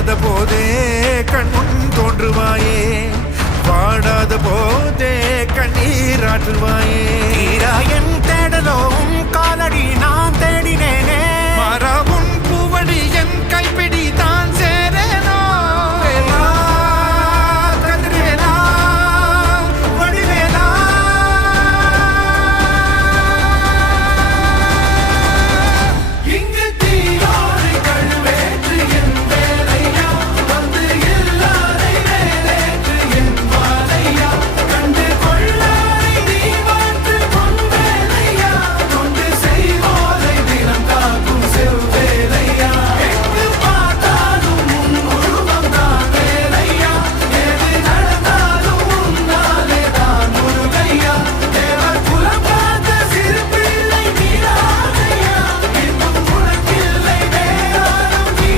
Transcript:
வாடாத போதே கண்முன் தோன்றுவாயே, வாடாத போதே கண்ணீராற்றுவாயே. என் தேடலோ உன் காலடி நான் தேடினேனே, மாறாவும் பூவடி என்